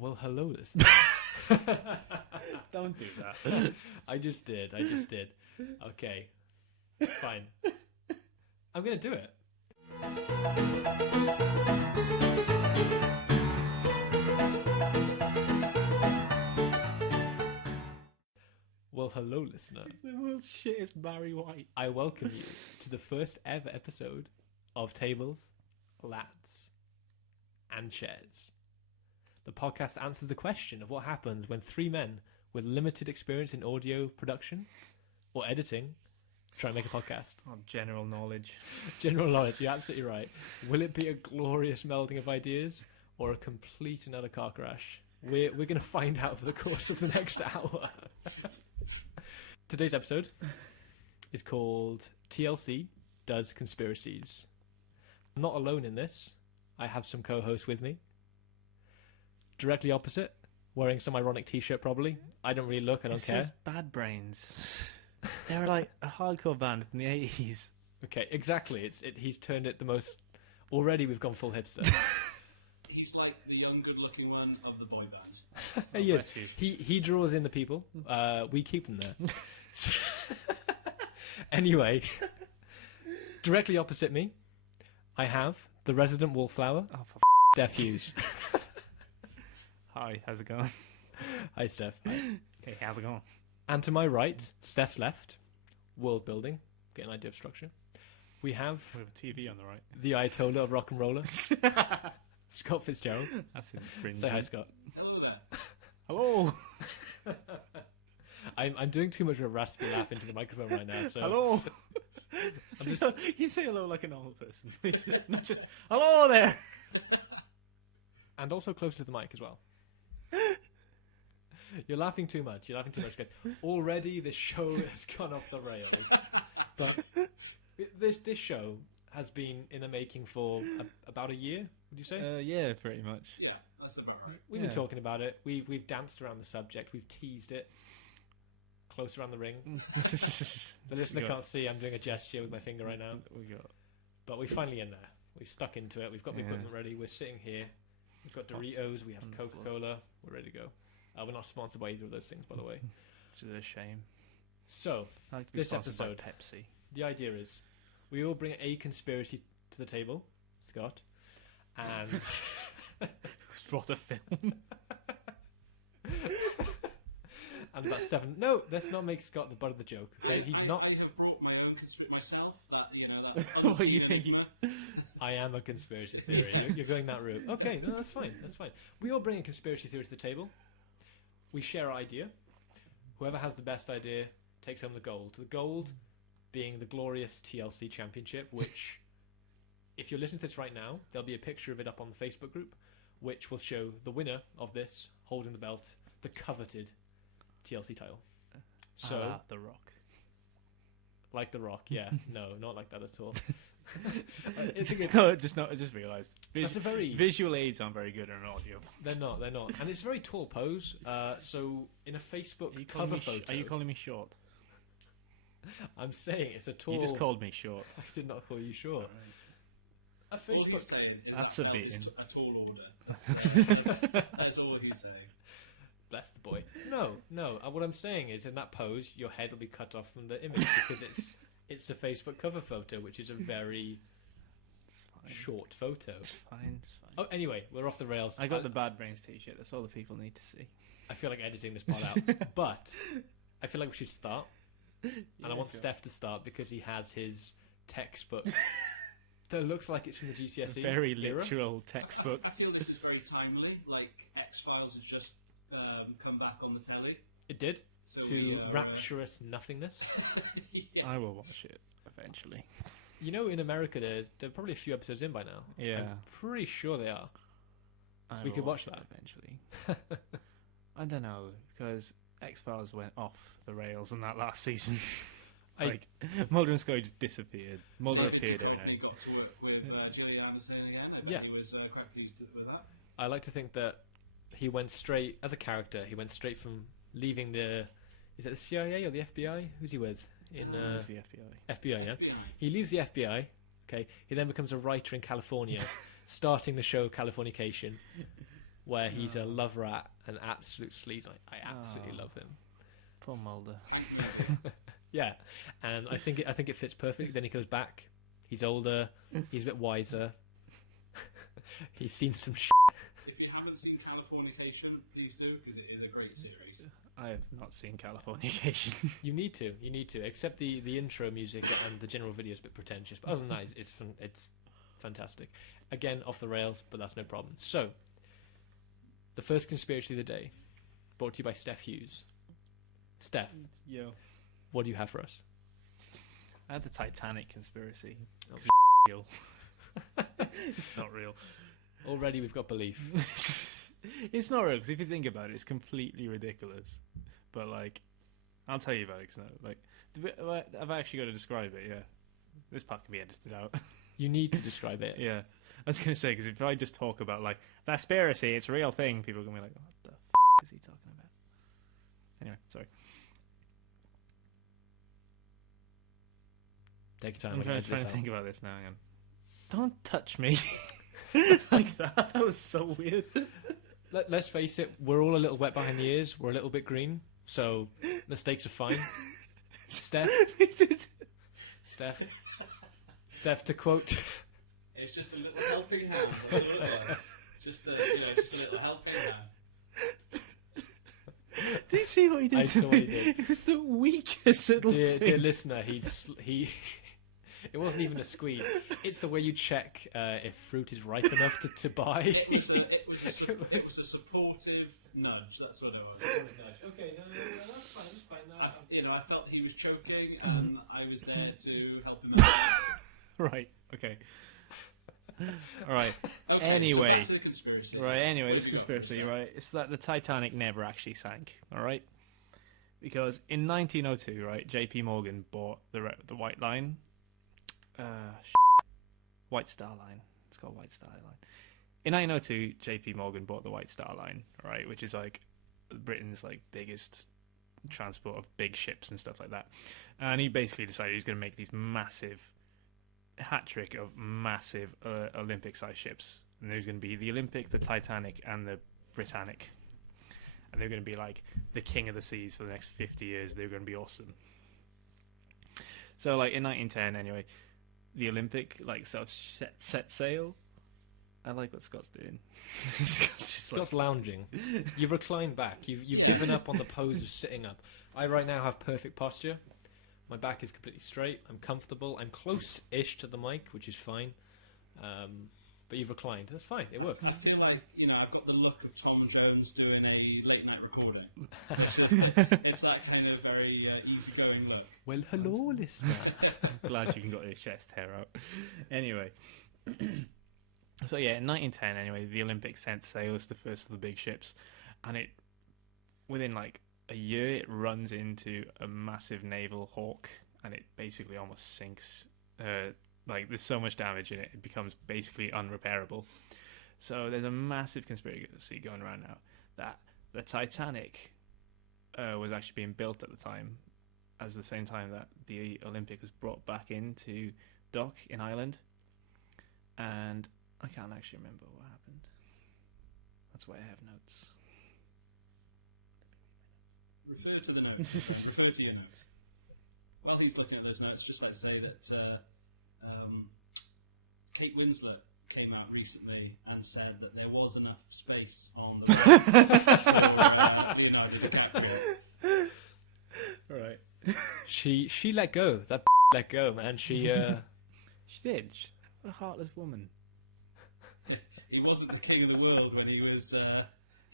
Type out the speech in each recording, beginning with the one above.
Well, hello, listener. Don't do that. I just did. Okay. Fine. I'm going to do it. Well, hello, listener. The world's shittest Barry White. I welcome you to the first ever episode of Tables, Lads, and Chairs. The podcast answers the question of what happens when three men with limited experience in audio production or editing try and make a podcast. Oh, general knowledge. General knowledge, you're absolutely right. Will it be a glorious melding of ideas or a complete and utter car crash? We're going to find out for the course of the next hour. Today's episode is called TLC Does Conspiracies. I'm not alone in this. I have some co-hosts with me. Directly opposite, wearing some ironic t-shirt probably. I don't really look, I don't care. Says Bad Brains. They were like a hardcore band from the 80s. Okay, exactly. He's turned it the most... Already we've gone full hipster. He's like the young, good-looking one of the boy band. He is. He draws in the people. We keep them there. Anyway, directly opposite me, I have the resident wallflower, Steph Hughes. Hi, how's it going? Hi, Steph. Okay, how's it going? And to my right, Steph's left, world building, get an idea of structure. We have We have a TV on the right. the Ayatollah of rock and roller, Scott Fitzgerald. That's infringing. Say hi, Scott. Hello there. Hello. I'm doing too much of a raspy laugh into the microphone right now. So Hello. just- You say hello like a normal person, please. Not just hello there. And also close to the mic as well. You're laughing too much. Guys. Already the show has gone off the rails. But this show has been in the making for about a year, would you say? Yeah, pretty much. Yeah, that's about right. We've yeah. been talking about it. We've danced around the subject. We've teased it. Close around the ring. The listener can't see. I'm doing a gesture with my finger right now. But we're finally in there. We've stuck into it. We've got the equipment ready. We're sitting here. We've got Doritos. We have Coca-Cola. We're ready to go. We're not sponsored by either of those things, by the way. Which is a shame. So, I like to be this sponsored by episode, Pepsi. the idea is we all bring a conspiracy to the table, Scott, and What a film. and about seven. No, let's not make Scott the butt of the joke. Okay, he's not. I have brought my own conspiracy myself. What are you thinking? I am a conspiracy theory. You're going that route. Okay, no, that's fine. That's fine. We all bring a conspiracy theory to the table. We share our idea. Whoever has the best idea takes home the gold. The gold being the glorious TLC Championship, which, if you're listening to this right now, there'll be a picture of it up on the Facebook group, which will show the winner of this holding the belt, the coveted TLC title. So, The Rock. like The Rock, yeah. No, not like that at all. I just realised. That's a very... Visual aids aren't very good in an audio. They're not. And it's a very tall pose. So in a Facebook cover photo... Are you calling me short? I'm saying it's a tall... You just called me short. I did not call you short. A All he's Facebook... saying is That's that a belt is beating. a tall order. That's all he's saying. Bless the boy. No. What I'm saying is in that pose, your head will be cut off from the image because it's a Facebook cover photo, which is a very short photo. It's fine. Oh, anyway, we're off the rails. I got the Bad Brains t-shirt. That's all the people need to see. I feel like editing this part out. But I feel like we should start. And I want Steph to start because he has his textbook that looks like it's from the GCSE Very era. literal textbook. I feel this is very timely. Like X-Files has just come back on the telly. It did. So To we are, rapturous nothingness. Yeah. I will watch it eventually. You know, in America, they're probably a few episodes in by now. Yeah. I'm pretty sure they are. I We will could watch it that. eventually. I don't know, because X-Files went off the rails in that last season. Like, Mulder and Scully just disappeared. Mulder appeared every He night. got to work with Gillian Anderson again. I bet Yeah. he was quite pleased with that. I like to think that he went straight, as a character, he went straight from leaving the... Is it the CIA or the FBI? Who's he with? In It was the FBI. FBI, yeah? He leaves the FBI, okay? He then becomes a writer in California, starting the show Californication. where he's a love rat, an absolute sleaze. I absolutely love him. Poor Mulder. Yeah, and I think it fits perfectly. Then he goes back. He's older. He's a bit wiser. He's seen some shit. If you haven't seen Californication, please do, because it is a great series. I have not seen Californication. You need to. Except the intro music and the general video is a bit pretentious. But other than that, it's fantastic. Again, off the rails, but that's no problem. So, the first conspiracy of the day, brought to you by Steph Hughes. Steph, Yo. what do you have for us? I had the Titanic conspiracy. Oh, It's real. It's not real. Already we've got belief. It's not real, because if you think about it, it's completely ridiculous. But, like, I'll tell you about it, because, like, I've actually got to describe it, yeah. This part can be edited out. You need to describe it. Yeah. I was going to say, because if I just talk about, like, conspiracy, it's a real thing, people are going to be like, what the is he talking about? Anyway, sorry. Take your time. I'm we can trying edit to this think out. about this now. Hang on. Don't touch me like that. That was so weird. Let's face it, we're all a little wet behind the ears. We're a little bit green, so mistakes are fine. Steph, to quote. It's just a little helping hand. That's all it was. Just a little helping hand. Do you see what he did I to saw me? what he did. It was the weakest little Dear thing. listener, he. It wasn't even a squeeze. It's the way you check if fruit is ripe enough to buy. It was a supportive nudge. That's what it was. Okay, no, that's fine. That's fine. No, I felt he was choking, and I was there to help him out. Right. Okay. All right. Okay, Anyway. so back to the conspiracy. Right. Anyway, Where this do we go from conspiracy, this? right? It's that the Titanic never actually sank. All right. Because in 1902, right, J.P. Morgan bought the White Line. White Star Line. It's called White Star Line. In 1902, J.P. Morgan bought the White Star Line, right, which is like Britain's like biggest transport of big ships and stuff like that. And he basically decided he was going to make these massive hat trick of massive Olympic-sized ships. And there's going to be the Olympic, the Titanic, and the Britannic. And they're going to be like the king of the seas for the next 50 years. They're going to be awesome. So, like, in 1910, anyway, the Olympic, like, sort of set sail. I like what Scott's doing. Scott's just Scott's lounging. You've reclined back. You've given up on the pose of sitting up. I right now have perfect posture. My back is completely straight. I'm comfortable. I'm close-ish to the mic, which is fine. But you've reclined. That's fine. It works. I feel like, I've got the look of Tom Jones doing a late-night recording. It's that kind of very easygoing look. Well, hello, listener. glad you can got your chest hair out. Anyway. So, yeah, in 1910, anyway, the Olympics sent sail as the first of the big ships. And within, like, a year, it runs into a massive naval hawk. And it basically almost sinks. Like, there's so much damage in it, it becomes basically unrepairable. So there's a massive conspiracy going around now that the Titanic was actually being built at the time, as the same time that the Olympic was brought back into dock in Ireland. And I can't actually remember what happened. That's why I have notes. Refer to the notes. Refer to your notes. While he's looking at those notes, just like to say that Kate Winslet came out recently and said that there was enough space on the Leonardo DiCaprio. Right. She let go. That let go, man. She did. What a heartless woman. He wasn't the king of the world when he was,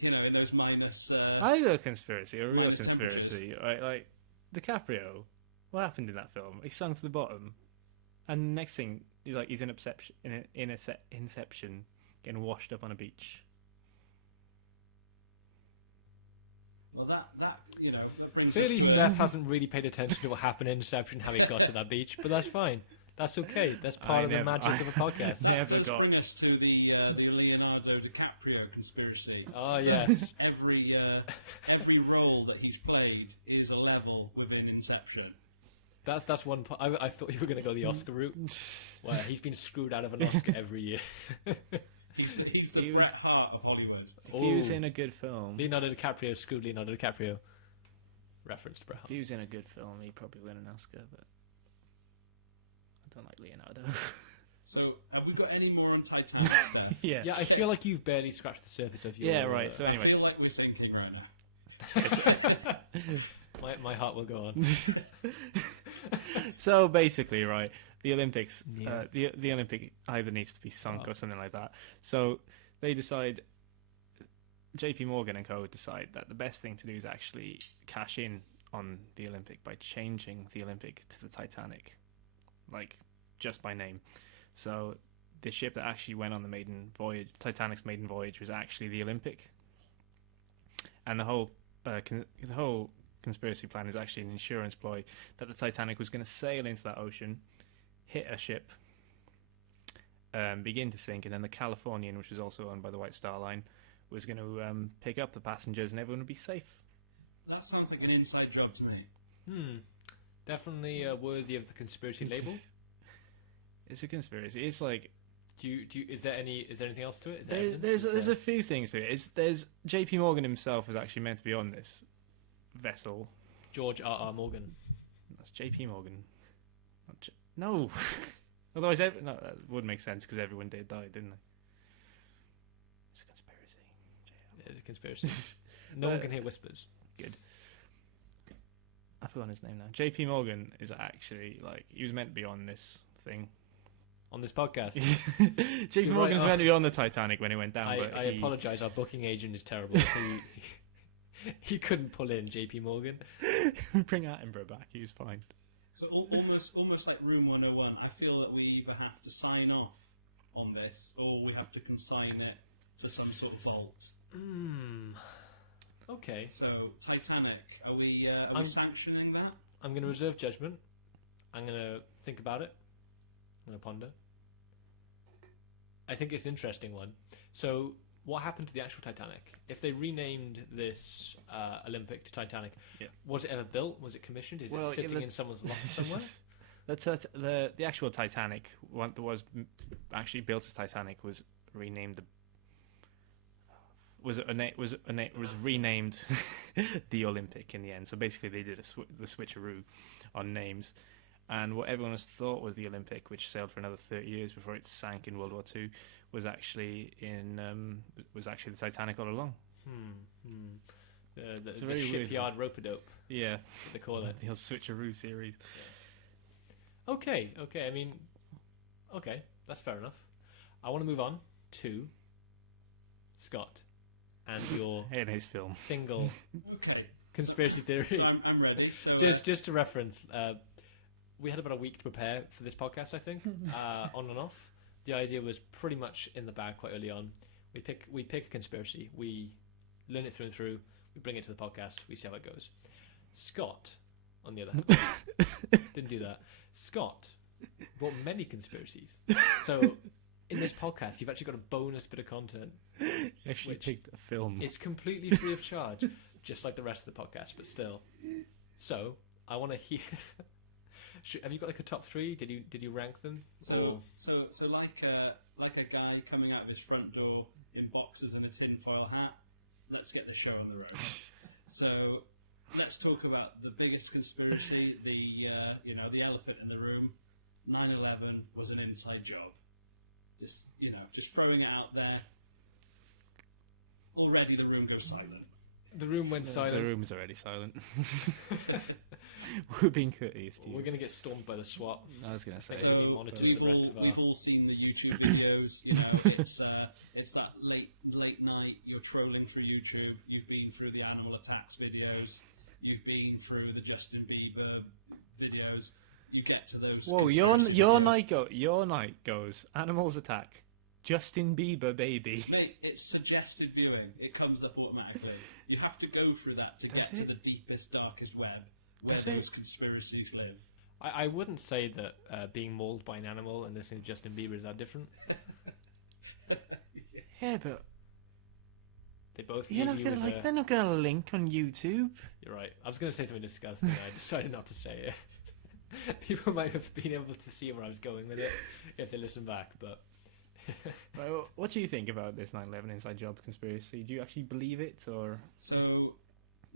in those minus. I got a conspiracy, a real minus conspiracy. Right, like DiCaprio. What happened in that film? He sunk to the bottom, and next thing, he's in Inception, getting washed up on a beach. Well, that brings Clearly, us to Steph hasn't really paid attention to what happened in Inception, how he got to that beach, but that's fine. That's okay. That's part of the magic of a podcast. Never Let's got. bring us to the Leonardo DiCaprio conspiracy. Oh, yes. Every role that he's played is a level within Inception. That's one part. I thought you were going to go the Oscar route. Well, he's been screwed out of an Oscar every year. He's the Bret Hart of Hollywood. If he was Oh. in a good film, Leonardo DiCaprio screwed Leonardo DiCaprio. Referenced, perhaps. if he was in a good film, he'd probably win an Oscar. But I don't like Leonardo. So, have we got any more on Titanic stuff? yeah. Yeah, I feel like you've barely scratched the surface of your... Yeah, right. So I anyway, feel like we're sinking right now. my heart will go on. so basically, right, the Olympics, Yeah. the Olympic either needs to be sunk or something like that. So they decide, JP Morgan and co. decide that the best thing to do is actually cash in on the Olympic by changing the Olympic to the Titanic, like just by name. So the ship that actually went on the maiden voyage, Titanic's maiden voyage, was actually the Olympic, and the whole conspiracy plan is actually an insurance ploy that the Titanic was going to sail into that ocean, hit a ship, begin to sink, and then the Californian, which was also owned by the White Star Line, was going to pick up the passengers and everyone would be safe. That sounds like an inside job to me. Definitely worthy of the conspiracy label. It's a conspiracy. It's like Is there anything else to it? Is there evidence? there's a few things to it. There's JP Morgan himself was actually meant to be on this vessel. George R.R. Morgan. That's JP Morgan. No. Otherwise, no, that would make sense because everyone did die, didn't they? It's a conspiracy. It's a conspiracy. No one can hear whispers. Good. I've forgotten his name now. JP Morgan is actually he was meant to be on this thing. On this podcast. JP You're Morgan was right, meant to be on the Titanic when it went down. I apologise, our booking agent is terrible. He couldn't pull in JP Morgan. Bring Attenborough back, he was fine. So almost like Room 101, I feel that we either have to sign off on this or we have to consign it to some sort of vault. Okay. So, Titanic, are we sanctioning that? I'm going to reserve judgment. I'm going to think about it. I'm going to ponder. I think it's an interesting one. So, what happened to the actual Titanic? If they renamed this Olympic to Titanic, was it ever built? Was it commissioned? Is it sitting in someone's loft somewhere? The actual Titanic, one that was actually built as Titanic, was renamed was renamed the Olympic in the end. So basically, they did the switcheroo on names. And what everyone thought was the Olympic, which sailed for another 30 years before it sank in World War II, was actually the Titanic all along. The shipyard rope-a-dope. Yeah, what they call it. The old switcheroo series. Yeah. Okay. I mean, okay, that's fair enough. I want to move on to Scott and your in his film single Okay. conspiracy theory. So I'm ready. So, Just to reference, we had about a week to prepare for this podcast, I think, on and off. The idea was pretty much in the bag quite early on. We pick a conspiracy, we learn it through and through, we bring it to the podcast, we see how it goes. Scott, on the other hand, didn't do that. Scott brought many conspiracies. So in this podcast, you've actually got a bonus bit of content. You actually picked a film. It's completely free of charge, just like the rest of the podcast, but still. So I want to hear. Have you got like a top three? Did you rank them? So like a guy coming out of his front door in boxers and a tinfoil hat. Let's get the show on the road. So let's talk about the biggest conspiracy, the elephant in the room. 9/11 was an inside job. Just throwing it out there. Already the room goes silent. The room went silent. The room's already silent. We're being courteous to you. We're going to get stormed by the SWAT. I was going to say. So we need monitors for the rest of we've all seen the YouTube videos. It's that late night. You're trolling through YouTube. You've been through the animal attacks videos. You've been through the Justin Bieber videos. You get to those. Whoa! Your night goes. Animals attack. Justin Bieber, baby. Mate, it's suggested viewing. It comes up automatically. You have to go through that to get to the deepest, darkest web where those conspiracies live. I wouldn't say that being mauled by an animal and listening to Justin Bieber is that different. Yeah, but they both. they're not gonna link on YouTube. You're right. I was going to say something disgusting. I decided not to say it. People might have been able to see where I was going with it if they listen back, but Well, what do you think about this 9/11 inside job conspiracy? Do you actually believe it, or? So,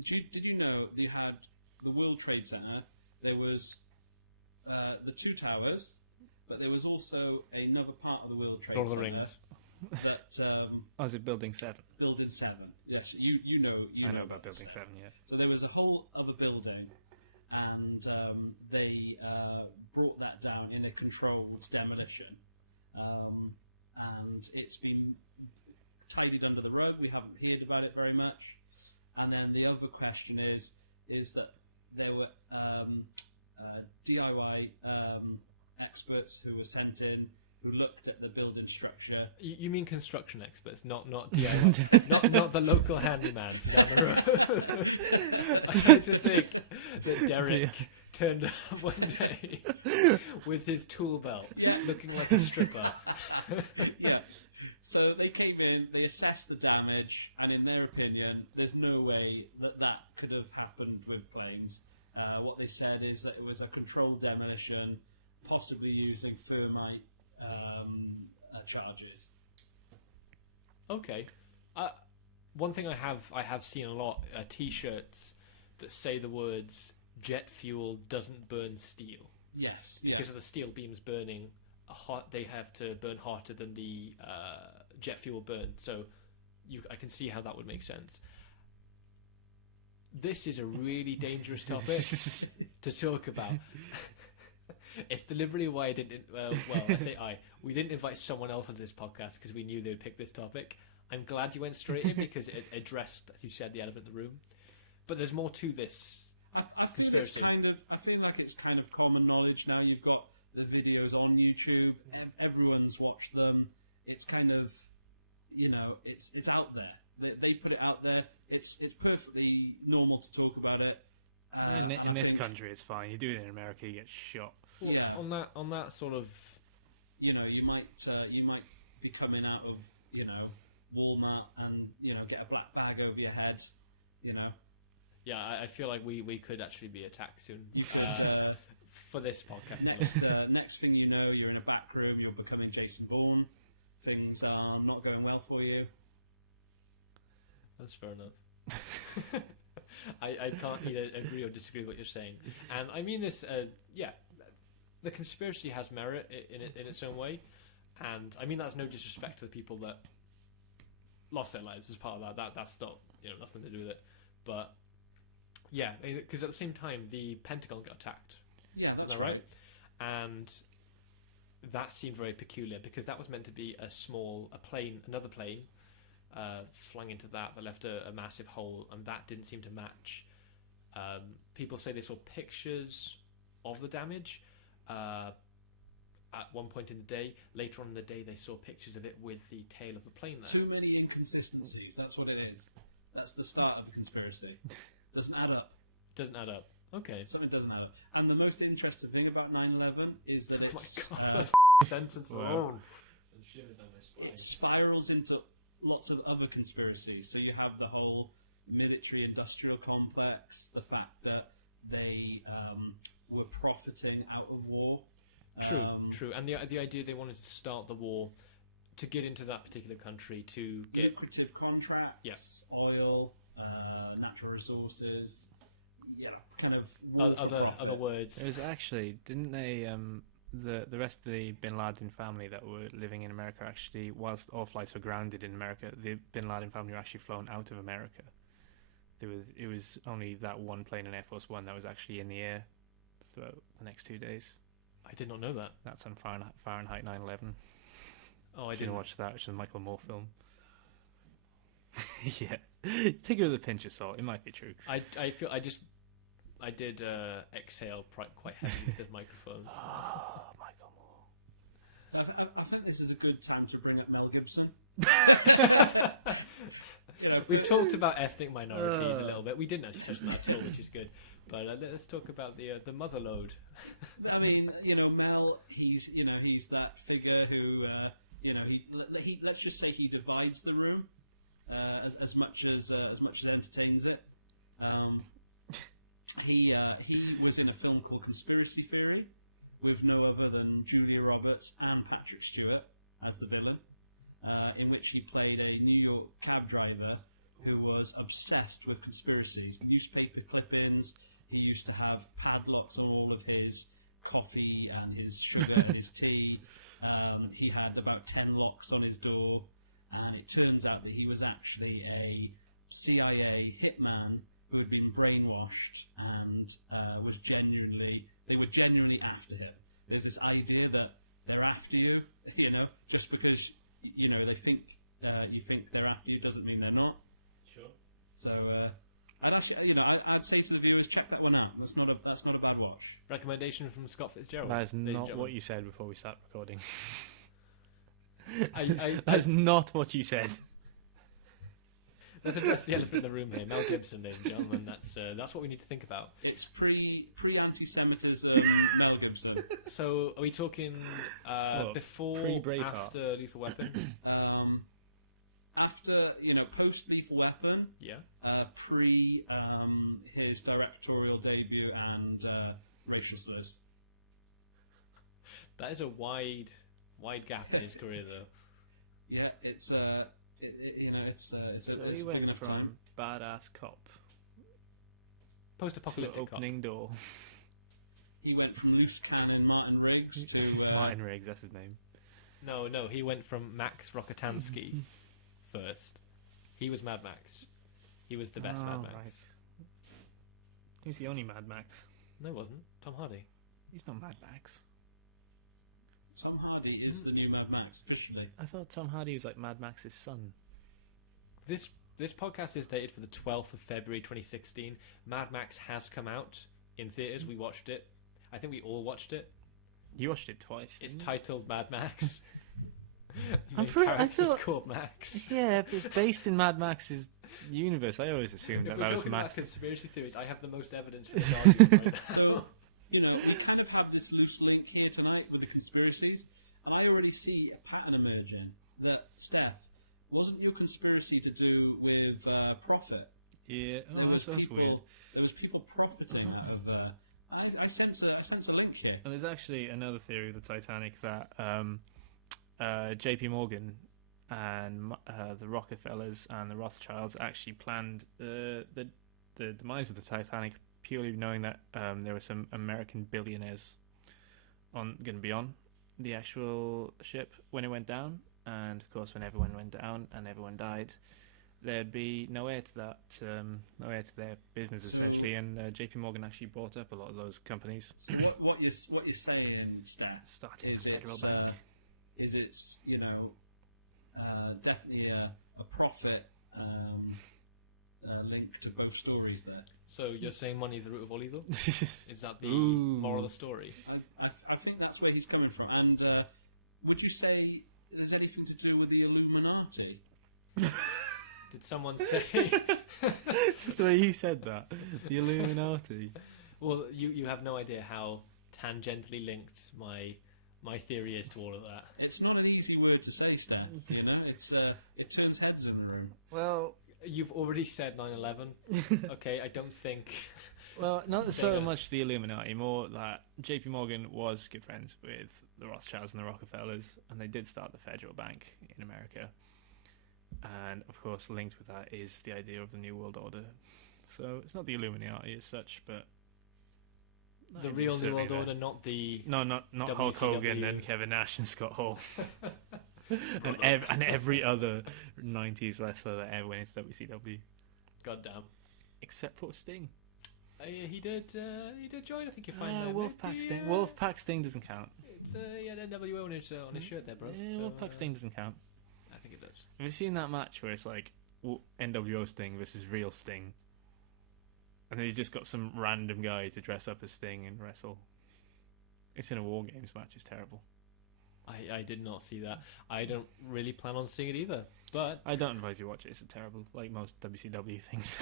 did you know you had the World Trade Center? There was the two towers, but there was also another part of the World Trade Lord of the Center. Rings. That Oh, is it Building 7? Building 7. Yes, you know. I know about Building 7, yeah. So there was a whole other building, and they brought that down in a controlled demolition, and it's been tidied under the rug. We haven't heard about it very much. And then the other question is that there were DIY experts who were sent in who looked at the building structure. You mean construction experts, not DIY, not the local handyman from down the road. I like to think that Derek turned up one day with his tool belt, looking like a stripper. Yeah. So they came in, they assessed the damage, and in their opinion, there's no way that could have happened with planes. What they said is that it was a controlled demolition, possibly using thermite charges. Okay. One thing I have seen a lot are T-shirts that say the words "jet fuel doesn't burn steel." Yes. Because of the steel beams burning hot, they have to burn hotter than the jet fuel burned. So I can see how that would make sense. This is a really dangerous topic to talk about. It's deliberately why I didn't. We didn't invite someone else onto this podcast because we knew they would pick this topic. I'm glad you went straight in because it addressed, as you said, the elephant in the room. But there's more to this conspiracy. I feel like it's kind of common knowledge now. You've got the videos on YouTube. Everyone's watched them. It's kind of, it's out there. They put it out there. It's perfectly normal to talk about it. In this country, it's fine. You do it in America, you get shot. Well, yeah. On that sort of, you might be coming out of Walmart and get a black bag over your head. Yeah, I feel like we could actually be attacked soon for this podcast. Next thing you know, you're in a back room. You're becoming Jason Bourne. Things are not going well for you. That's fair enough. I can't either agree or disagree with what you're saying. And I mean this, the conspiracy has merit in its own way. And I mean that's no disrespect to the people that lost their lives as part of that. That's not, nothing to do with it. But yeah, because at the same time, the Pentagon got attacked. Yeah, that's right. And that seemed very peculiar because that was meant to be another plane, flung into that left a massive hole, and that didn't seem to match. People say they saw pictures of the damage at one point in the day. Later on in the day, they saw pictures of it with the tail of the plane there. Too many inconsistencies. That's what it is. That's the start of the conspiracy. Doesn't add up. Doesn't add up. Okay. Something doesn't add up. And the most interesting thing about 9/11 is that Oh it's, my God, sentence Wow. alone. it spirals into lots of other conspiracies. So you have the whole military-industrial complex, the fact that they were profiting out of war. True. And the idea they wanted to start the war to get into that particular country to get lucrative contracts, oil, natural resources, kind of other words. It was actually, didn't they? The rest of the Bin Laden family that were living in America actually, whilst all flights were grounded in America, the Bin Laden family were actually flown out of America. It was only that one plane in Air Force One that was actually in the air for the next 2 days. I did not know that. That's on Fahrenheit 9/11. Oh, I didn't didn't watch that, which is a Michael Moore film. Yeah, take it with a pinch of salt. It might be true. I did exhale quite heavy with the microphone. Oh, Michael Moore. I think this is a good time to bring up Mel Gibson. We've talked about ethnic minorities a little bit. We didn't actually touch on that at all, which is good. But let's talk about the mother load. I mean, Mel, he's that figure who, he let's just say he divides the room as much as entertains it. He was in a film called Conspiracy Theory with no other than Julia Roberts and Patrick Stewart. as the villain, in which he played a New York cab driver who was obsessed with conspiracies, newspaper clippings. He used to have padlocks on all of his coffee and his sugar and his tea. He had about 10 locks on his door. It turns out that he was actually a CIA hitman who had been brainwashed and they were genuinely after him. There's this idea that they're after you, just because, they think you think they're after you doesn't mean they're not. Sure. So, I'd say to the viewers, check that one out. That's not a bad watch. Recommendation from Scott Fitzgerald. That is ladies and not gentlemen. what you said before we start recording. I That's not what you said. Let's address the elephant in the room here. Mel Gibson, ladies and gentlemen. That's what we need to think about. It's pre anti-Semitism Mel Gibson. So, are we talking before, pre-Braveheart? after Lethal Weapon? After, post Lethal Weapon, Yeah. pre his directorial debut and racial slurs. That is a wide gap in his career, though. Yeah, it's So it's he a went bit of from time. badass cop to Post-apocalyptic cop. opening door. He went from loose cannon Martin Riggs to Martin Riggs, that's his name. No, he went from Max Rokotansky first. He was Mad Max. He was the best Mad Max. Right. He was the only Mad Max. No, he wasn't. Tom Hardy. He's not Mad Max. Tom Hardy is the new Mad Max officially. I thought Tom Hardy was like Mad Max's son. This podcast is dated for the 12th of February 2016. Mad Max has come out in theaters. We watched it. I think we all watched it. You watched it twice. It's didn't you? titled Mad Max. I'm Main pretty- I character's thought- called Max. Yeah, but it's based in Mad Max's universe. I always assumed If that we're that was talking about Max. conspiracy theories, I have the most evidence for this argument right now. So, we kind of have this loose link here tonight with the conspiracies. I already see a pattern emerging that, Steph, wasn't your conspiracy to do with profit? Yeah. There Oh, was that's people- weird. There was people profiting out of... I sense a link here. And there's actually another theory of the Titanic that J.P. Morgan and the Rockefellers and the Rothschilds actually planned the demise of the Titanic purely knowing that there were some American billionaires going to be on the actual ship when it went down, and of course when everyone went down and everyone died, there'd be no heir to that, no heir to their business essentially, and J.P. Morgan actually bought up a lot of those companies. So what you're saying, Steph, Starting is the federal it's, bank. Is it's definitely a profit link to both stories there. So you're saying money is the root of all evil? Is that the Ooh. moral of the story? I think that's where he's coming from. And would you say there's anything to do with the Illuminati? Did someone say... It's just the way you said that. The Illuminati. Well, you have no idea how tangentially linked my theory is to all of that. It's not an easy word to say, Steph. It's it turns heads in the room. Well, You've already said 9/11. Okay, I don't think... not Say so that. much the Illuminati, more that J.P. Morgan was good friends with the Rothschilds and the Rockefellers, and they did start the federal bank in America. And of course, linked with that is the idea of the New World Order. So it's not the Illuminati as such, but The real New certainly World there. Order, not the... No, not Hulk WCW. Hogan and Kevin Nash and Scott Hall. and every other 90s wrestler that ever went into WCW. Goddamn. Except for Sting. He did join, I think you find that. Wolfpack Sting. Wolfpack Sting doesn't count. It's, he had NWO on his shirt there, bro. Yeah, So, Wolfpack Sting doesn't count. I think it does. Have you seen that match where it's like NWO Sting versus real Sting? And then you just got some random guy to dress up as Sting and wrestle. It's in a War Games match. It's terrible. I did not see that. I don't really plan on seeing it either. But I don't advise you watch it. It's terrible. Like most WCW things.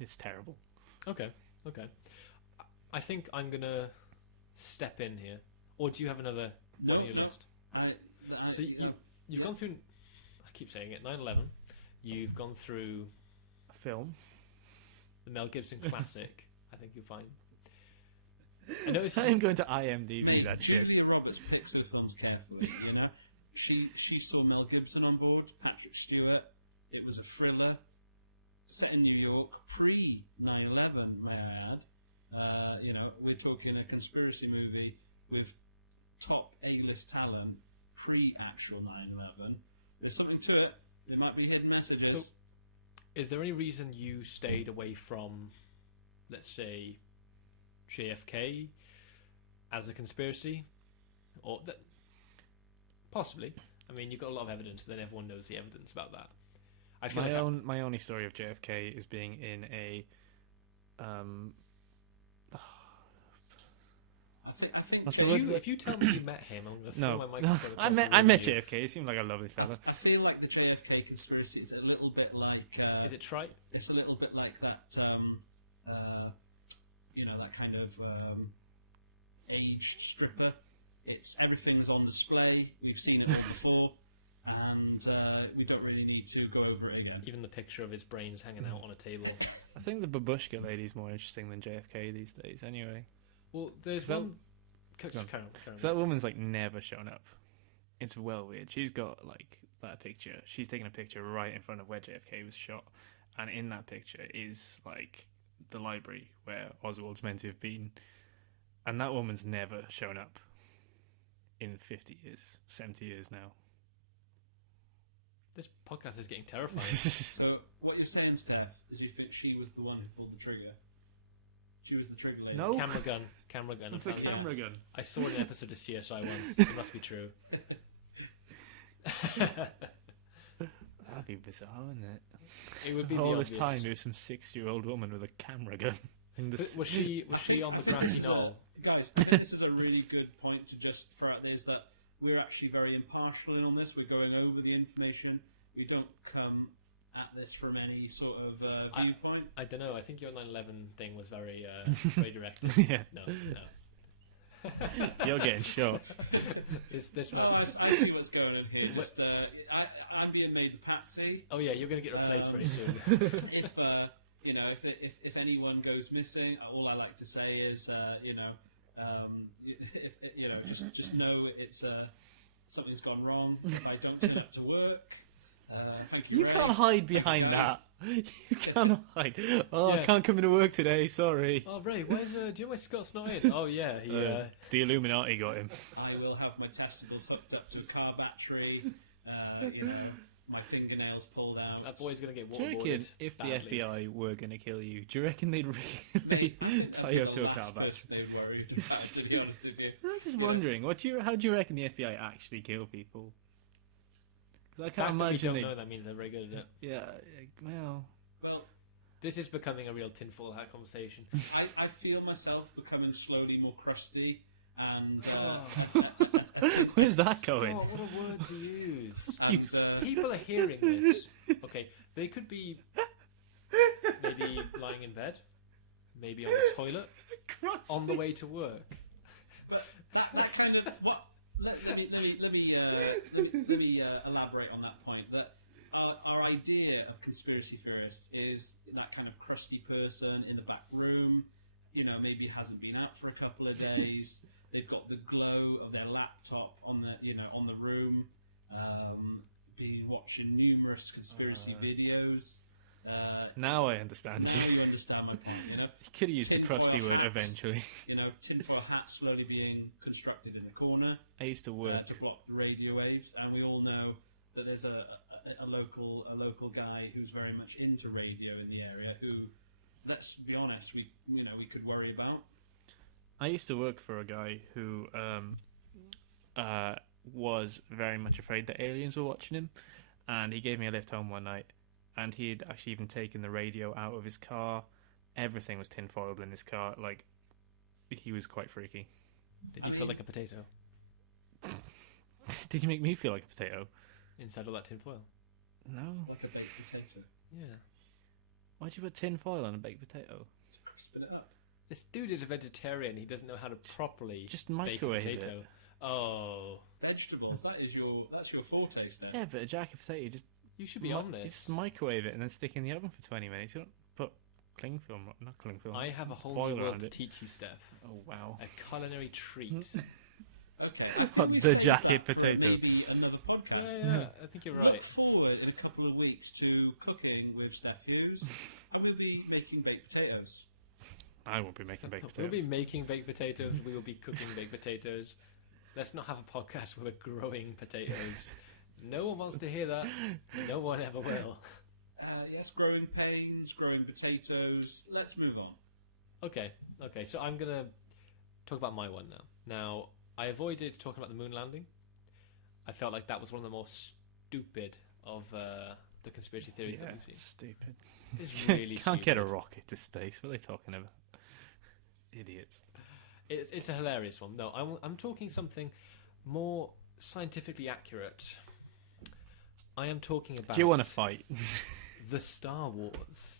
It's terrible. okay. I think I'm gonna step in here. Or do you have another one on your No. list? So you've gone through. I keep saying it. 9/11. You've gone through A film. the Mel Gibson classic. I think you'll find. I noticed. I'm going to IMDb that shit. Julia Roberts picks her films carefully. she saw Mel Gibson on board, Patrick Stewart. It was a thriller set in New York, pre 9/11, may I add. We're talking a conspiracy movie with top A-list talent, pre-actual 9/11. There's something to it. There might be hidden messages. So, is there any reason you stayed away from, let's say, JFK as a conspiracy? Or possibly. I mean, you've got a lot of evidence, but then everyone knows the evidence about that. I feel my only story of JFK is being in a. I think if you tell me you met him, I'm going to throw my microphone I across the room met at you. JFK. He seemed like a lovely fella. I feel like the JFK conspiracy is a little bit like. Is it trite? It's a little bit like that. That kind of aged stripper. It's everything's on display. We've seen it before, and we don't really need to go over it again. Even the picture of his brains hanging out on a table. I think the babushka lady's more interesting than JFK these days. Anyway, Well, there's that- one. Carry on. because that woman's like never shown up. It's well weird. She's got like that picture. She's taken a picture right in front of where JFK was shot, and in that picture is like the library where Oswald's meant to have been, and that woman's never shown up in 50 years, 70 years now. This podcast is getting terrifying. So what you're saying, Steph, is you think she was the one who pulled the trigger? She was the trigger lady. No. Camera gun. I'm It's a telling you. camera gun. I saw an episode of CSI once. It must be true. That'd be bizarre, wouldn't it? It would be All the this obvious. time, there was some 60-year-old woman with a camera gun. In the Was she on the grassy knoll? Guys, I think this is a really good point to just throw out there, is that we're actually very impartial on this. We're going over the information. We don't come at this from any sort of viewpoint. I don't know. I think your 9/11 thing was very direct. yeah. No. You're getting shot. This No, man. I see what's going on here. Just, I'm being made the patsy. Oh yeah, you're going to get replaced very soon. If anyone goes missing, all I like to say is, just know it's something's gone wrong. If I don't turn up to work, thank you. You Ray. can't hide behind Guys. that. You can't hide. Oh, I Yeah. can't come into work today. Sorry. Oh Ray, where's do you know why Scott's not in? Oh yeah, he. The Illuminati got him. I will have my testicles hooked up to a car battery. My fingernails pulled out. That boy's going to get Do you reckon waterboarded. if badly. the FBI were going to kill you, do you reckon they'd really Mate, I think tie I'd you be up the to a last car battery? person they worried about, to be honest with you. I'm just Yeah. wondering, how do you reckon the FBI actually kill people? Because I The can't fact that we imagine don't they. know that means they're very good at it. Yeah, well, Well, This is becoming a real tinfoil hat conversation. I feel myself becoming slowly more crusty, and where's that going? Oh, what a word to use. and, People are hearing this. Okay, they could be maybe lying in bed, maybe on the toilet, on the way to work. but that kind of what. Let me elaborate on that point. That our idea of conspiracy theorists is that kind of crusty person in the back room. Maybe hasn't been out for a couple of days. They've got the glow of their laptop on the room. Been watching numerous conspiracy videos. Now I understand Now you. you understand my point. You could have used the Tinfoil crusty word hats. eventually. Tinfoil hats slowly being constructed in the corner. I used to work. To block the radio waves, and we all know that there's a local guy who's very much into radio in the area. Who, let's be honest, we could worry about. I used to work for a guy who was very much afraid that aliens were watching him, and he gave me a lift home one night, and he had actually even taken the radio out of his car. Everything was tinfoiled in his car. Like, he was quite freaky. Did you feel like a potato Did you make me feel like a potato? inside of that tinfoil? No. Like a baked potato. Yeah. Why'd you put tinfoil on a baked potato? To crispin it up. This dude is a vegetarian. He doesn't know how to properly Just bake a microwave potato. it. Oh, Vegetables, that's your forte, Steph. Yeah, but a jacket potato, you just you should be on this. Just microwave it and then stick it in the oven for 20 minutes. You don't put cling film, not cling film. I have a whole foil new world around to it. teach you, Steph. Oh wow. A culinary treat. Okay. I think What, we the saved jacket that for potato? Maybe another podcast. Yeah, I think you're right. Look forward in a couple of weeks to cooking with Steph Hughes, and we'll be making baked potatoes. I won't be making baked We'll potatoes. be making baked potatoes. We will be cooking baked potatoes. Let's not have a podcast where we're growing potatoes. No one wants to hear that. No one ever will. Yes, growing pains, growing potatoes. Let's move on. Okay. So I'm gonna talk about my one now. Now, I avoided talking about the moon landing. I felt like that was one of the more stupid of the conspiracy theories that we've seen. Stupid. It's really Can't stupid. get a rocket to space. What are they talking about? Idiots. It's a hilarious one. No, I'm talking something more scientifically accurate. I am talking about. Do you want to fight? the Star Wars?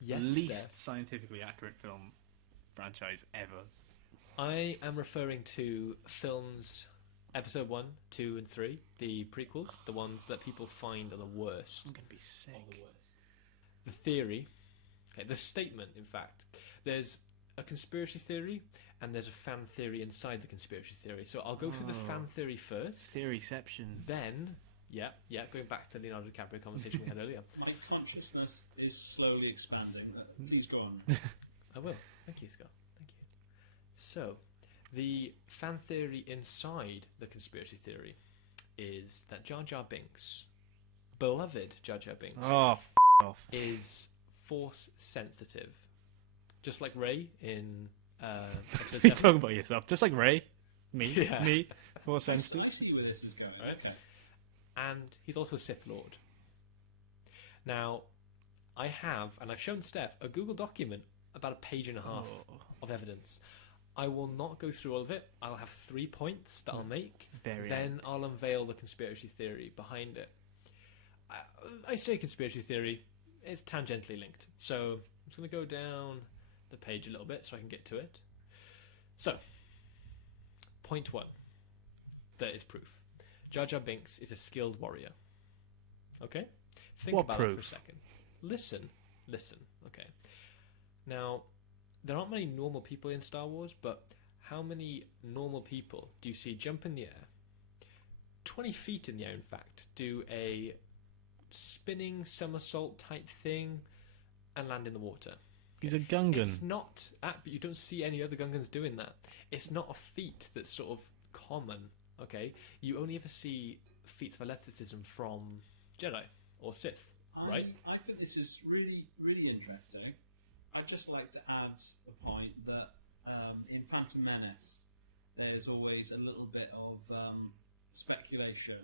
Yes, Least Steph. scientifically accurate film franchise ever. I am referring to films Episode 1, 2, and 3, the prequels, the ones that people find are the worst. I'm gonna be sick. Of the worst. The theory, okay, the statement, in fact, there's a conspiracy theory and there's a fan theory inside the conspiracy theory. So I'll go through the fan theory first. Theoryception. Then, going back to the Leonardo DiCaprio conversation we had earlier. My consciousness is slowly expanding. Please go on. I will. Thank you, Scott. Thank you. So, the fan theory inside the conspiracy theory is that Jar Jar Binks, beloved Jar Jar Binks, Oh, off. is force sensitive. Just like Rey in episode You're 7. talking about yourself, just like Ray, me, Yeah. me, more sensitive. I see where this is going. Right. Okay. And he's also a Sith Lord. Now, I have, and I've shown Steph, a Google document about a page and a half of evidence. I will not go through all of it. I'll have 3 points that I'll make. Very. Then I'll unveil the conspiracy theory behind it. I say conspiracy theory, it's tangentially linked. So I'm just going to go down the page a little bit so I can get to it. So, point 1. There is proof. Jar Jar Binks is a skilled warrior. Okay? Think What about proof? that for a second. Listen. Okay. Now, there aren't many normal people in Star Wars, but how many normal people do you see jump in the air, 20 feet in the air, in fact, do a spinning somersault type thing and land in the water? He's a Gungan. It's not, but you don't see any other Gungans doing that. It's not a feat that's sort of common, okay? You only ever see feats of athleticism from Jedi or Sith, right? I think this is really, really interesting. I'd just like to add a point that in Phantom Menace, there's always a little bit of speculation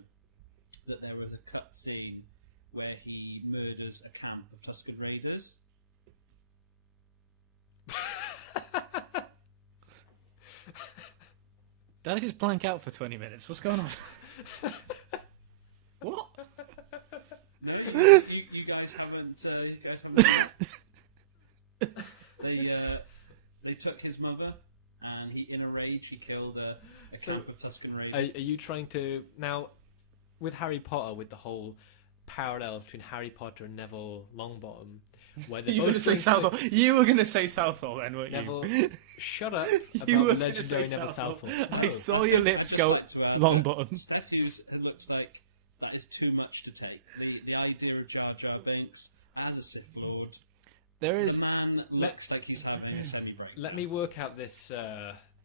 that there was a cut scene where he murders a camp of Tusken Raiders. Did I just blank out for 20 minutes? What's going on? What? You guys haven't. They took his mother, and in a rage, he killed a camp of Tusken Raiders. Are you trying to now with Harry Potter, with the whole parallels between Harry Potter and Neville Longbottom, where they You were both going to say Southall. You were going to say Southall then, weren't Neville, you? shut up about You were the gonna say legendary Neville Southall. Southall. I No. saw your I'd lips just go like to add Longbottom. that Steph Hughes, it looks like that is too much to take. The idea of Jar Jar Binks as a Sith Lord. There The is. man looks like he's having a heavy break. Let me work out this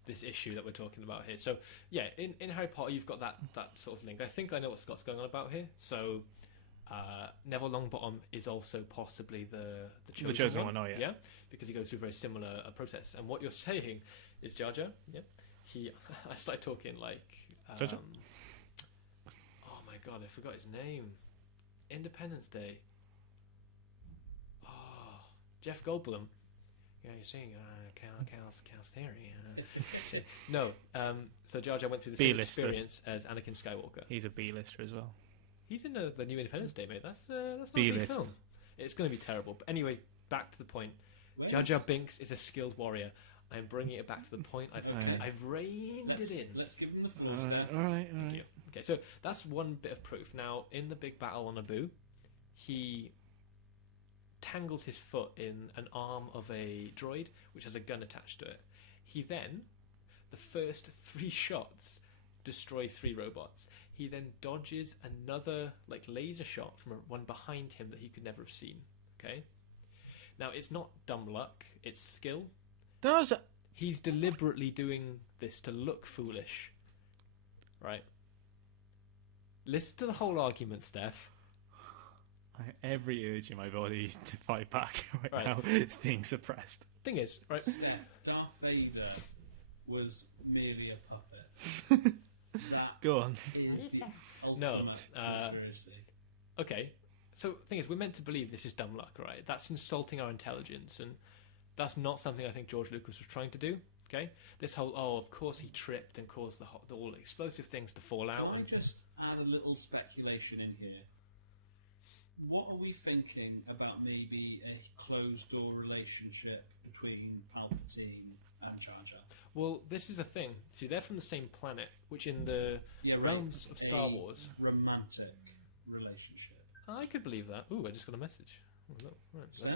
this issue that we're talking about here. So yeah, in Harry Potter, you've got that sort of link. I think I know what Scott's going on about here. So Neville Longbottom is also possibly the chosen one. Oh yeah. Because he goes through a very similar process. And what you're saying is Jar Jar. Yeah, I started talking like. Jar Jar? Oh my god, I forgot his name. Independence Day. Oh, Jeff Goldblum. Yeah, you're saying Cal's theory. No, so Jar Jar went through the same B-lister. experience as Anakin Skywalker. He's a B-lister as well. He's in the new Independence Day, mate. That's not a big B-list. film. It's going to be terrible. But anyway, back to the point. Where's- Jar Jar Binks is a skilled warrior. I'm bringing it back to the point. Okay. I've reined Let's, it in. let's give him the floor, Steph. All right. Thank you. Okay, so that's one bit of proof. Now, in the big battle on Naboo, he tangles his foot in an arm of a droid which has a gun attached to it. He then The first 3 shots destroy 3 robots. He then dodges another like laser shot from one behind him that he could never have seen. Okay. Now it's not dumb luck; it's skill. He's deliberately doing this to look foolish, right? Listen to the whole argument, Steph. Every urge in my body to fight back Right. now is being suppressed. Thing is, right? Steph, Darth Vader was merely a puppet. That Go on. is the No, ultimate conspiracy. Okay. So, thing is, we're meant to believe this is dumb luck, right? That's insulting our intelligence, and that's not something I think George Lucas was trying to do. Okay, this whole of course he tripped and caused the all explosive things to fall out. Can And I just add a little speculation in here? What are we thinking about maybe a closed-door relationship between Palpatine and Jar Jar? well, this is a thing. See, they're from the same planet, which in the realms of Star Wars, romantic relationship. I could believe that. Ooh, I just got a message. Oh, no. Right, Yeah?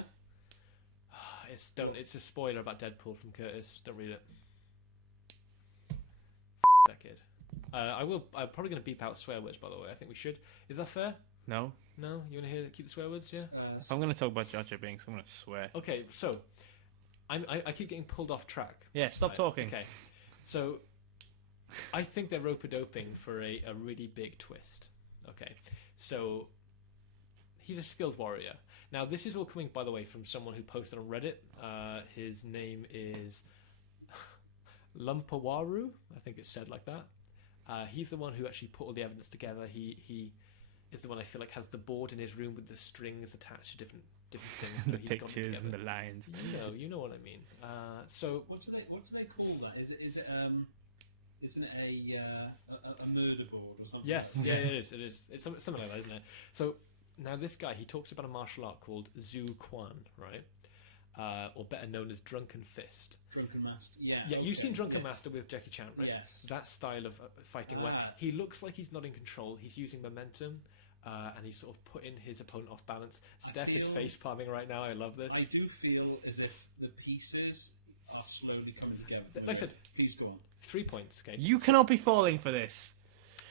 It's a spoiler about Deadpool from Curtis. Don't read it. That kid. I'm probably going to beep out swear words, by the way. I think we should. Is that fair? No? No? You want to keep the swear words? Yeah? If I'm going to talk about Jar Jar Binks, I'm going to swear. Okay, so I keep getting pulled off track. Yeah, stop Right, talking. Okay, so I think they're rope-a-doping for a really big twist. Okay, so he's a skilled warrior. Now, this is all coming, by the way, from someone who posted on Reddit. His name is Lumpawaru. I think it's said like that. He's the one who actually put all the evidence together. He is the one I feel like has the board in his room with the strings attached to different things. The that he's gotten pictures and together. the lines. You know what I mean. So What do they call that? Isn't it a murder board or something? yes, like yeah, that? it is. It's something like that, isn't it? So now this guy, he talks about a martial art called Zhu Quan, right? Or better known as Drunken Fist. Drunken Master. Yeah. Yeah, okay, you've seen Drunken yeah. Master with Jackie Chan, right? Yes. That style of fighting where Ah. he looks like he's not in control. He's using momentum, and he's sort of putting his opponent off balance. Steph is feel- face palming right now. I love this. I do feel as if the pieces are slowly coming together. Like I said, He's gone. 3 points. Okay. You cannot be falling for this.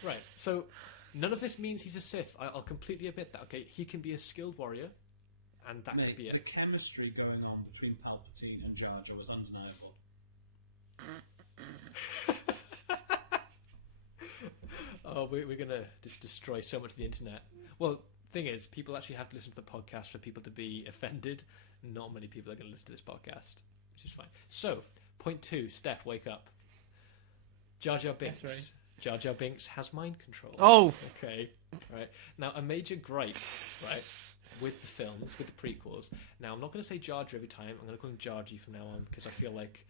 Right. So none of this means he's a Sith. I'll completely admit that. Okay. He can be a skilled warrior, and that could Mate, be the it. chemistry going on between Palpatine and Jar Jar was undeniable. Oh, we're gonna just destroy so much of the internet. Well, thing is, people actually have to listen to the podcast for people to be offended. Not many people are going to listen to this podcast, which is fine. So, point 2, Steph, wake up. Jar Jar Binks. Yes, right. Jar Jar Binks has mind control. Oh, Okay. Right. Now, a major gripe, right, with the films, with the prequels. Now, I'm not going to say Jar Jar every time. I'm going to call him Jar G from now on because I feel like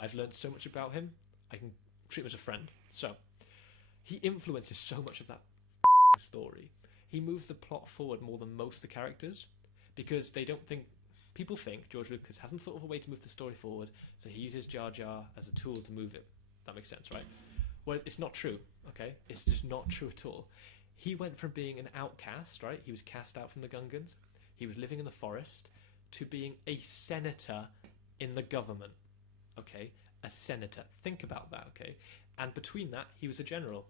I've learned so much about him. I can treat him as a friend. So, he influences so much of that story. He moves the plot forward more than most of the characters because people think George Lucas hasn't thought of a way to move the story forward, so he uses Jar Jar as a tool to move it. That makes sense, right? Well, it's not true, okay? It's just not true at all. He went from being an outcast, right? He was cast out from the Gungans. He was living in the forest to being a senator in the government, okay? A senator. Think about that, okay? And between that, he was a general.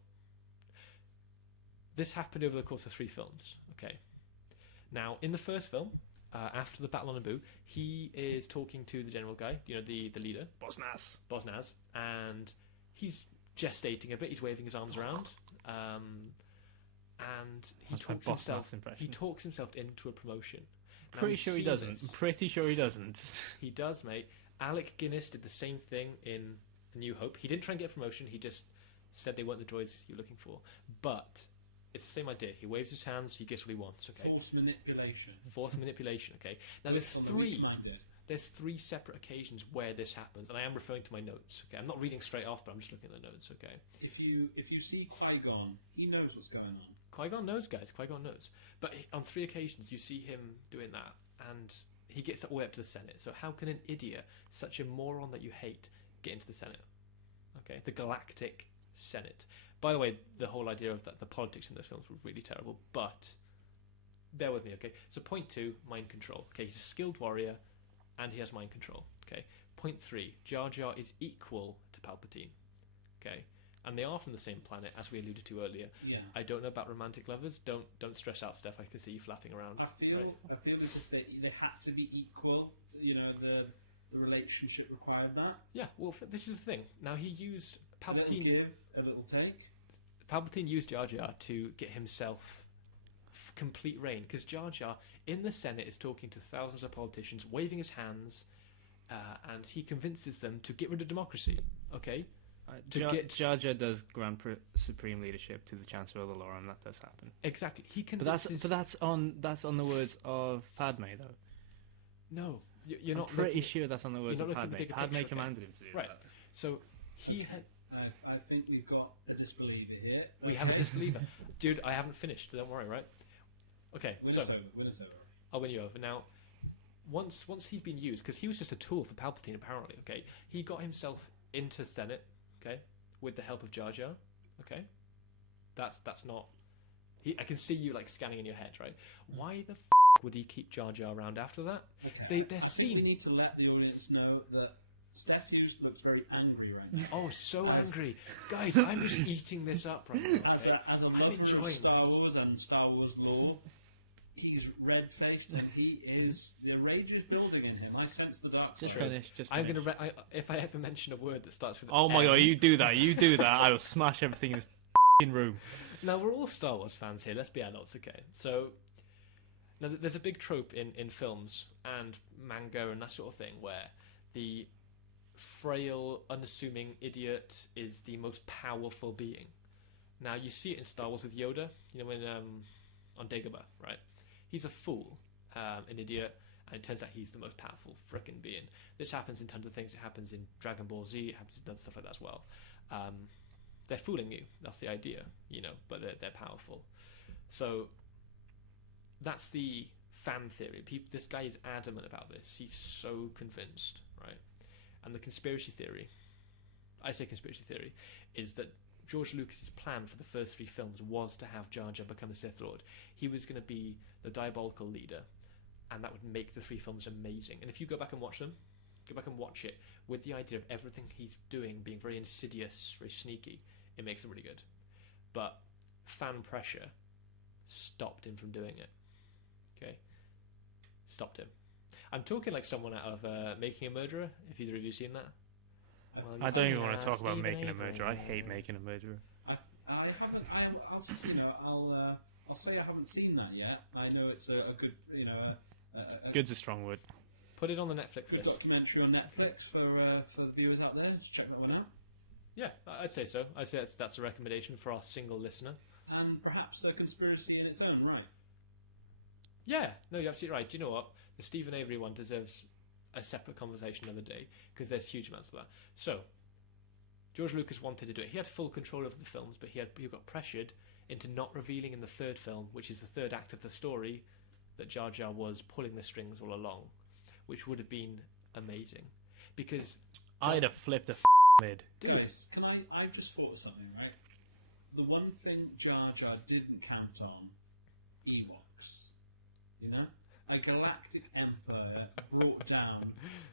This happened over the course of 3 films, okay? Now, in the first film, after the battle on Naboo, he is talking to the general guy, you know, the leader, Bosnas. Bosnaz, and he's gestating a bit. He's waving his arms around, and he That's my talks himself. Bosnas impression. He talks himself into a promotion. Now, Pretty we've sure he seen doesn't. this. Pretty sure he doesn't. He does, mate. Alec Guinness did the same thing in A New Hope. He didn't try and get a promotion. He just said they weren't the droids you're looking for. But it's the same idea. He waves his hands. He gets what he wants. Okay. Force manipulation. Force manipulation. Okay. Now there's Or the 3. Weak Man did. There's 3 separate occasions where this happens, and I am referring to my notes. Okay, I'm not reading straight off, but I'm just looking at the notes. Okay, If you see Qui-Gon, he knows what's going on. Qui-Gon knows, guys. Qui-Gon knows. But on 3 occasions, you see him doing that, and he gets all the way up to the Senate. So how can an idiot, such a moron that you hate, get into the Senate? Okay, the Galactic Senate. By the way, the whole idea of the politics in those films were really terrible. But bear with me, okay? So point 2, mind control. Okay, he's a skilled warrior. and he has mind control. Okay. Point 3, Jar Jar is equal to Palpatine. Okay. And they are from the same planet, as we alluded to earlier. Yeah. I don't know about romantic lovers. Don't stress out, Steph. I can see you flapping around. I feel as if they had to be equal. You know, the relationship required that. Yeah. Well, this is the thing. Now he used A little Palpatine. give, a little take. Palpatine used Jar Jar to get himself complete reign, because Jar Jar in the Senate is talking to thousands of politicians, waving his hands, and he convinces them to get rid of democracy. Okay. Jar Jar does grant supreme leadership to the Chancellor of the Law, and that does happen. Exactly. He But convinces. that's on the words of Padme, though. No, you're I'm not pretty looking- sure that's on the words you're of not looking at Padme. the bigger Padme picture, commanded him to do Right. that. So he had. I think we've got a disbeliever here. We have a disbeliever, dude. I haven't finished. Don't worry, right? Okay, so Winners over. I'll win you over. Now, once he's been used, because he was just a tool for Palpatine, apparently. Okay, he got himself into Senate. Okay, with the help of Jar Jar. Okay, that's not. I can see you like scanning in your head, right? Why the would he keep Jar Jar around after that? Okay. They're I think seen. we need to let the audience know that Steph Hughes looks very angry right now. Oh, so angry, guys! I'm just eating this up right now. As Okay? a I'm lover enjoying of Star this. Wars and Star Wars lore, he's red-faced and the rage is building in him. I sense the dark Just side. finish. I'm gonna. If I ever mention a word that starts with Oh my M, god! You do that. You do that. I will smash everything in this room. Now, we're all Star Wars fans here, let's be adults, okay? So, now there's a big trope in films and manga and that sort of thing where the frail, unassuming idiot is the most powerful being. Now, you see it in Star Wars with Yoda, you know, when on Dagobah, right? He's a fool, an idiot, and it turns out he's the most powerful frickin' being. This happens in tons of things. It happens in Dragon Ball Z, it happens in other stuff like that as well. They're fooling you. That's the idea, you know, but they're powerful. So that's the fan theory. This guy is adamant about this. He's so convinced, right? And the conspiracy theory, I say conspiracy theory, is that George Lucas's plan for the first 3 films was to have Jar Jar become a Sith Lord. He was going to be the diabolical leader, and that would make the 3 films amazing. And if you go back and watch them, go back and watch it with the idea of everything he's doing being very insidious, very sneaky, it makes them really good. But fan pressure stopped him from doing it. Okay? Stopped him. I'm talking like someone out of Making a Murderer, if either of you seen that. I don't even want to talk about making a murderer. I hate making a murderer. I haven't. I'll say I haven't seen that yet. I know it's a good, you know, a Good's a strong word. Put it on the Netflix good list. documentary on Netflix for the viewers out there. Just check that one out. Yeah, I'd say so. I'd say that's a recommendation for our single listener. And perhaps a conspiracy in its own right. Yeah, no, you're absolutely right. Do you know what? The Stephen Avery one deserves a separate conversation another day, because there's huge amounts of that. So, George Lucas wanted to do it. He had full control over the films, but he got pressured into not revealing in the 3rd film, which is the 3rd act of the story, that Jar Jar was pulling the strings all along, which would have been amazing. Because I'd have flipped a lid. dude, Guys, I've just thought of something, right? The one thing Jar Jar didn't count on, Ewoks. You know? A galactic empire brought down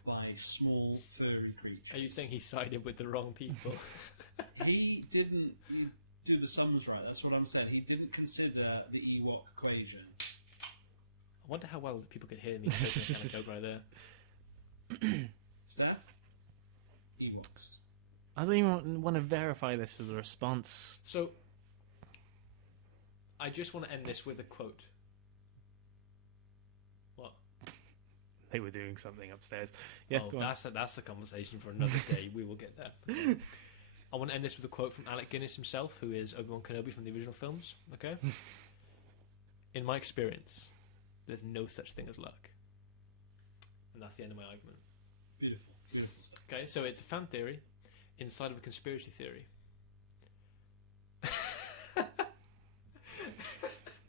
by small furry creatures. are you saying he sided with the wrong people? He didn't do the sums right, that's what I'm saying. He didn't consider the Ewok equation. I wonder how well people could hear me make this kind of joke right there. Steph? Ewoks. I don't even want to verify this with a response. So, I just want to end this with a quote. What? They were doing something upstairs. Yeah, Oh, go on. that's a conversation for another day. We will get there. I want to end this with a quote from Alec Guinness himself, who is Obi-Wan Kenobi from the original films. Okay? In my experience, there's no such thing as luck. And that's the end of my argument. Beautiful. Beautiful stuff. Okay, so it's a fan theory inside of a conspiracy theory.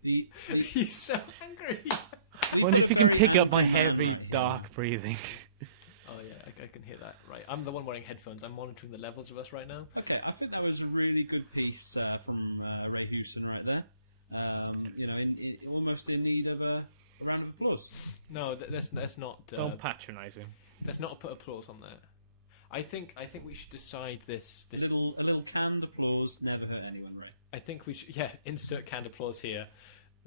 He's so angry. I wonder if you can pick up my heavy, dark breathing. Oh yeah, I can hear that. Right, I'm the one wearing headphones. I'm monitoring the levels of us right now. Okay, I think that was a really good piece from Ray Houston right there. You know, almost in need of a a round of applause. No, that's not. Don't patronise him. Let's not put applause on there. I think we should decide this. A little canned applause never hurt anyone, right? I think we should. Yeah, insert canned applause here.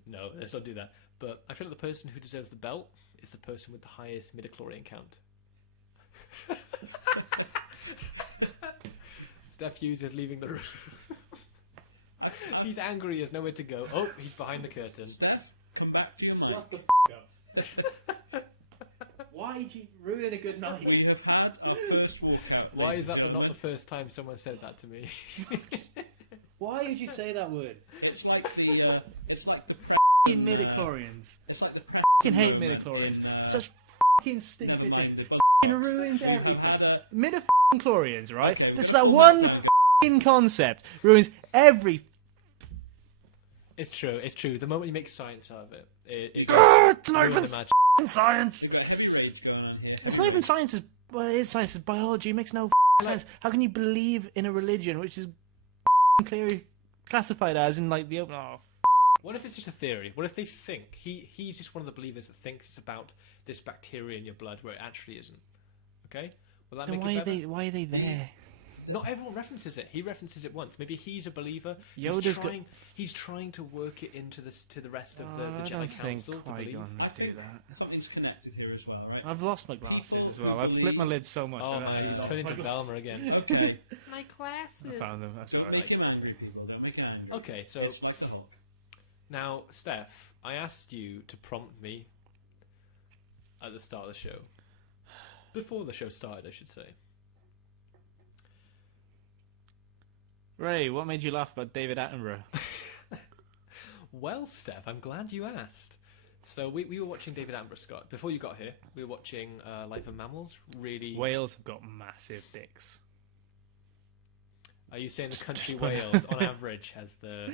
No, let's not do that. But I feel like the person who deserves the belt is the person with the highest midichlorian count. Steph Hughes is leaving the room. He's angry. He has nowhere to go. Oh, he's behind the curtain. Steph, come back to your mic. Shut the up. Why did you ruin a good night? We have had our first walkout. Why is that ladies and not the first time someone said that to me? Why would you say that word? It's like the Fucking midichlorians. It's like the Fucking hate midichlorians. Such fucking stupid things. Fucking ruins everything. Midichlorians, right? Okay, That's we're that gonna one walk out. fucking concept. Ruins every. It's true. It's true. The moment you make science out of it, It's not ruins even the magic. science. We've got heavy rage going on here. It's not even science. Well, it is science. It's biology. It makes no sense. How can you believe in a religion which is clearly classified as in like the open? Oh, What if it's just a theory? What if they think he's just one of the believers that thinks it's about this bacteria in your blood where it actually isn't? Okay, will that then make it better? why are they there? Not everyone references it. He references it once. Maybe he's a believer. Yoda's he's trying to work it into to the rest of the I Jedi don't think Council to believe. Qui-Gon I would do think that. something's connected here as well, right? I've lost my glasses People as well. who I've flipped my believe- lid so much. Oh I my! He's lost turned my into glasses. Velma again. Okay. My glasses. I found them. That's Don't alright. make him angry, people. Don't make him angry. Okay, so It's like the Hulk. now, Steph, I asked you to prompt me at the start of the show. Before the show started, I should say. Ray, what made you laugh about David Attenborough? Well, Steph, I'm glad you asked. So we were watching David Attenborough, Scott. Before you got here, we were watching Life of Mammals. Really, Whales have got massive dicks. are you saying the country Wales, on average, has the?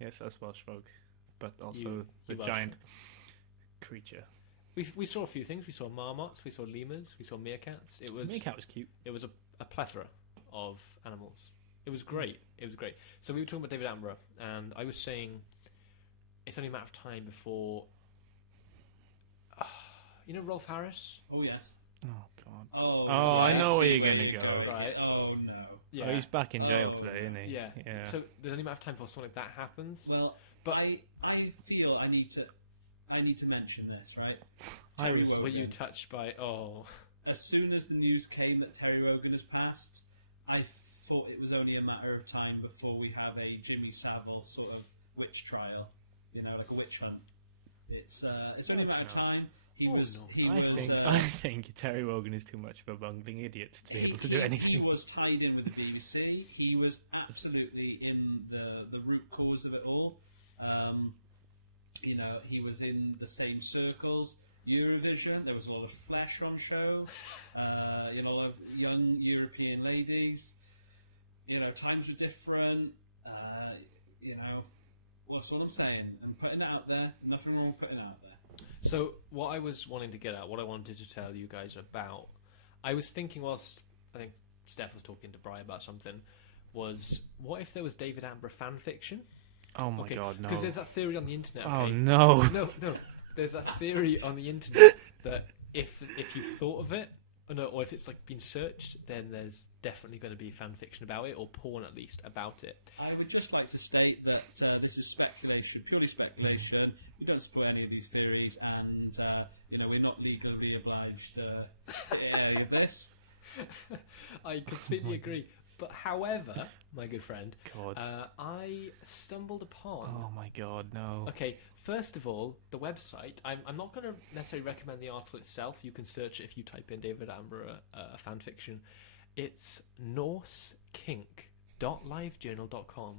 Yes, us Welsh folk, but also You the Welsh giant creature. We saw a few things. We saw marmots. We saw lemurs. We saw meerkats. It was Meerkat was cute. It was a plethora of animals. It was great. It was great. So we were talking about David Attenborough, and I was saying it's only a matter of time before. You know Rolf Harris? Oh, yes. Oh god. Oh, Oh, I yes, know where you're gonna go. Right. Oh, no. Yeah. Oh, he's back in jail Oh, today, isn't he? Yeah. Yeah. So there's only a matter of time before something like that happens. Well, But- I feel I need to mention this, right? I Terry was- Wogan. Were you touched by? Oh, As soon as the news came that Terry Wogan has passed, I thought it was only a matter of time before we have a Jimmy Savile sort of witch trial, like a witch hunt. It's only a matter of time. He Oh, was. no. He I was, think Terry Wogan is too much of a bungling idiot to be able to do He anything. was tied in with the BBC. He was absolutely in the root cause of it all. He was in the same circles. Eurovision, there was a lot of flesh on show. A lot of young European ladies. Times were different. What's what I'm saying? I'm putting it out there. Nothing wrong with putting it out there. so what I was wanting to get at, what I wanted to tell you guys about, I was thinking whilst I think Steph was talking to Brian about something, was what if there was David Attenborough fan fiction? Oh my god, no. Because there's that theory on the internet. Oh Okay? no. No. There's that theory on the internet that if you thought of it, or if it's like been searched, then there's definitely going to be fan fiction about it, or porn at least about it. I would just like to state that this is speculation, purely speculation. We don't spoil any of these theories, and we're not legally obliged to get any of this. I completely agree. But however, my good friend, God. I stumbled upon. Oh my god, no. Okay, first of all, the website. I'm not going to necessarily recommend the article itself. You can search it if you type in David Attenborough fanfiction. It's norsekink.livejournal.com.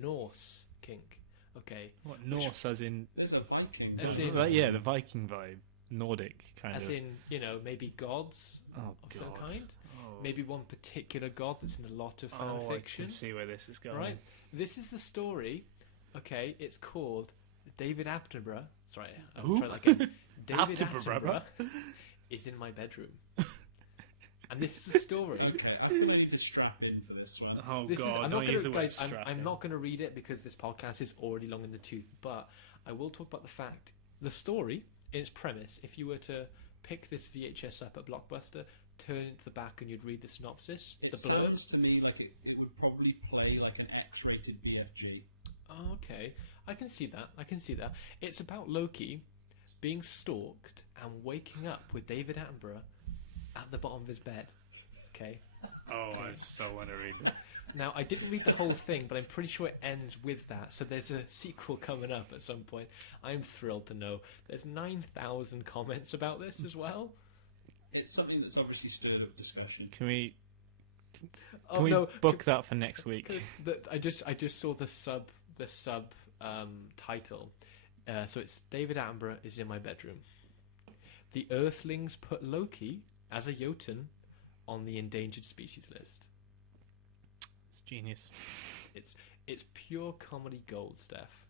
Norse kink. Okay. What, Norse as in... There's a Viking. As in- yeah, the Viking vibe. Nordic, kind As of. in, maybe gods Oh of god. some kind. Oh. Maybe one particular god that's in a lot of fan Oh, I fiction. can see where this is going. Right. This is the story. Okay, it's called David Attenborough. Sorry, I'm Who? trying that again. David Attenborough. Attenborough is in my bedroom. And this is the story. Okay, I think I need to strap in for this one. Oh This is, god, I'm don't not use the gonna, word guys, I'm strap in. not going to read it because this podcast is already long in the tooth. But I will talk about the fact the story, its premise, if you were to pick this VHS up at Blockbuster, turn it to the back and you'd read the synopsis, It the blurb. sounds to me like it would probably play like an X-rated BFG. Oh, okay, I can see that. It's about Loki being stalked and waking up with David Attenborough at the bottom of his bed. Okay. Oh, I so want to read this. Now, I didn't read the whole thing, but I'm pretty sure it ends with that. So there's a sequel coming up at some point. I'm thrilled to know. There's 9,000 comments about this as well. It's something that's obviously stirred up discussion. Can we Oh we no! book that for next week? I just saw the sub title. So it's David Attenborough is in my bedroom. The Earthlings put Loki as a Jotun on the endangered species list. It's genius. It's pure comedy gold, Steph.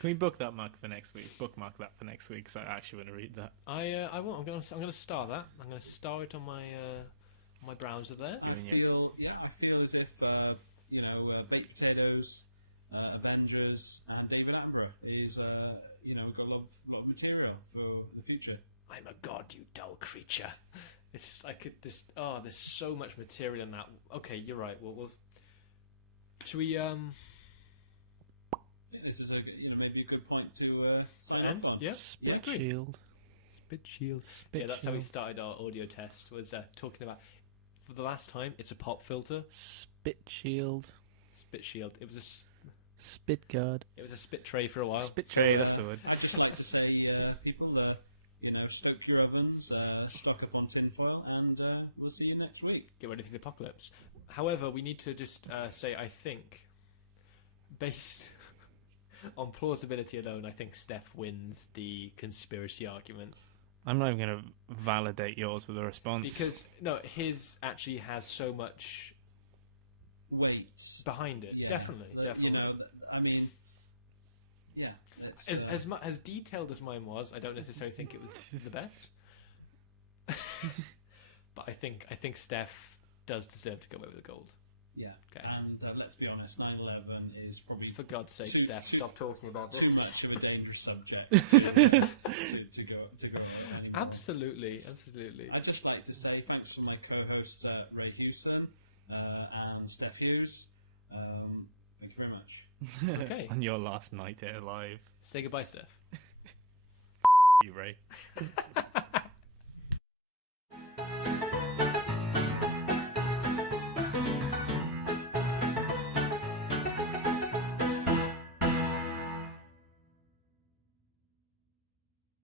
Can we book that for next week? Bookmark that for next week, because I actually want to read that. I won't. I'm gonna star that. I'm gonna star it on my browser there. I feel as if baked potatoes, Avengers, and David Attenborough is we've got a lot of material for the future. I'm a god, you dull creature. It's like there's so much material in that. Okay, you're right. We'll should we This is maybe a good point to sign end? off on. Yeah. Spit great. shield. Spit shield. Yeah, that's how we started our audio test. Was talking about for the last time. It's a pop filter. Spit shield. Spit shield. It was a Spit guard. It was a spit tray for a while. Spit tray. That's the word. I'd just like to say, people, stoke your ovens, stock up on tinfoil, and we'll see you next week. Get ready for the apocalypse. However, we need to just say, I think, based on plausibility alone, I think Steph wins the conspiracy argument. I'm not even going to validate yours with a response. Because, no, his actually has so much weight behind it. Yeah, definitely. Yeah. As detailed as mine was, I don't necessarily think it was the best. But I think Steph does deserve to go away with the gold. Yeah. Okay. And let's be honest, 9/11 is probably For God's sake, Steph, stop talking about too this. much of a dangerous subject to go anymore. Absolutely. I'd just like to say thanks to my co-hosts Ray Houston and Steph Hughes. Thank you very much. Okay. On your last night here alive. Say goodbye, Steph. You, Ray.